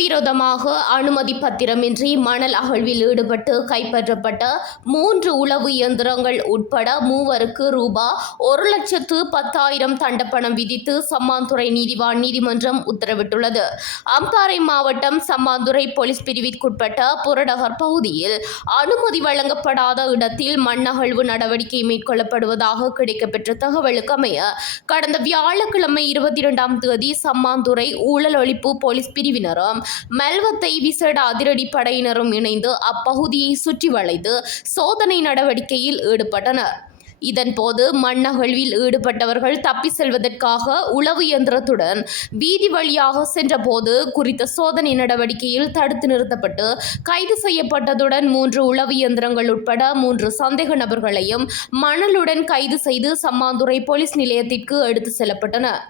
சட்டவிரோதமாக அனுமதி பத்திரமின்றி மணல் அகழ்வில் ஈடுபட்டு கைப்பற்றப்பட்ட 3 உளவு இயந்திரங்கள் உட்பட 3 ரூபாய் 1,10,000 தண்டப்பணம் விதித்து சம்மாந்துறை நீதிவான் நீதிமன்றம் உத்தரவிட்டுள்ளது. அம்பாறை மாவட்டம் சம்மாந்துறை போலீஸ் பிரிவிற்குட்பட்ட புறநகர் பகுதியில் அனுமதி வழங்கப்படாத இடத்தில் மண்ணகழ்வு நடவடிக்கை மேற்கொள்ளப்படுவதாக கிடைக்கப்பெற்ற தகவலுக்கு அமைய கடந்த வியாழக்கிழமை 22ஆம் தேதி சம்மாந்துறை ஊழல் ஒழிப்பு போலீஸ் பிரிவினரும் மெல்வத்தை விசேட அதிரடி படையினரும் இணைந்து அப்பகுதியை சுற்றி வளைத்து சோதனை நடவடிக்கையில் ஈடுபட்டனர். இதன்போது மண்ணகழ்வில் ஈடுபட்டவர்கள் தப்பி செல்வதற்காக உளவு இயந்திரத்துடன் வீதி வழியாக சென்றபோது குறித்த சோதனை நடவடிக்கையில் தடுத்து நிறுத்தப்பட்டு கைது செய்யப்பட்டதுடன் 3 உளவு இயந்திரங்கள் உட்பட 3 சந்தேக நபர்களையும் மணலுடன் கைது செய்து சம்மாந்துறை போலீஸ் நிலையத்திற்கு எடுத்து செல்லப்பட்டனர்.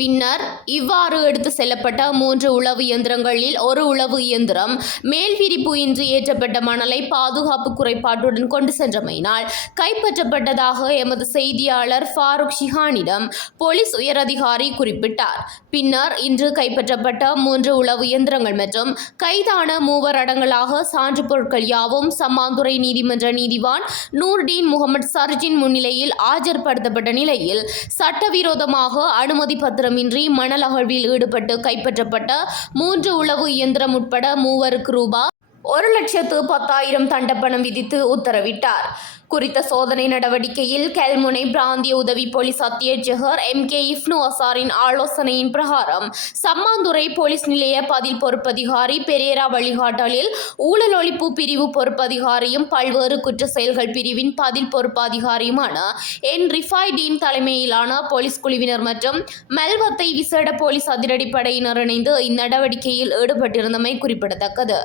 பின்னர் இவ்வாறு எடுத்து செல்லப்பட்ட 3 உளவு இயந்திரங்களில் ஒரு உளவு இயந்திரம் மேல் விரிப்பு இன்றி ஏற்றப்பட்ட மணலை பாதுகாப்பு குறைபாட்டுடன் கொண்டு சென்றமையினால் கைப்பற்றப்பட்டதாக எமது செய்தியாளர் ஃபாரூக் ஷிஹானிடம் போலீஸ் உயரதிகாரி குறிப்பிட்டார். பின்னர் இன்று கைப்பற்றப்பட்ட 3 உளவு இயந்திரங்கள் மற்றும் கைதான 3 அடங்கலாக சான்று பொருட்கள் யாவும் சம்மாந்துறை நீதிமன்ற நீதிவான் நூர்டீன் முகமது சர்ஜின் முன்னிலையில் ஆஜர்படுத்தப்பட்ட நிலையில் சட்டவிரோதமாக அனுமதி பத்திரமின்றி மணல் அகழ்வில் ஈடுபட்டு கைப்பற்றப்பட்ட 3 உளவு இயந்திரம் உட்பட 3 ரூபாய் 1,10,000 தண்டப்பணம் விதித்து உத்தரவிட்டார். குறித்த சோதனை நடவடிக்கையில் கெல்முனை பிராந்திய உதவி போலீஸ் அத்தியட்சகர் MK இப்னு அசாரின் ஆலோசனையின் பிரகாரம் சம்மாந்துறை போலீஸ் நிலைய பதில் பொறுப்பதிகாரி பெரேரா வழிகாட்டலில் ஊழல் ஒழிப்பு பிரிவு பொறுப்பதிகாரியும் பல்வேறு குற்ற செயல்கள் பிரிவின் பதில் பொறுப்பு அதிகாரியுமான ரிஃபாய்டீன் தலைமையிலான போலீஸ் குழுவினர் மற்றும் மெல்வத்தை விசேட போலீஸ் அதிரடிப்படையினர் இணைந்து இந்நடவடிக்கையில் ஈடுபட்டிருந்தமை குறிப்பிடத்தக்கது.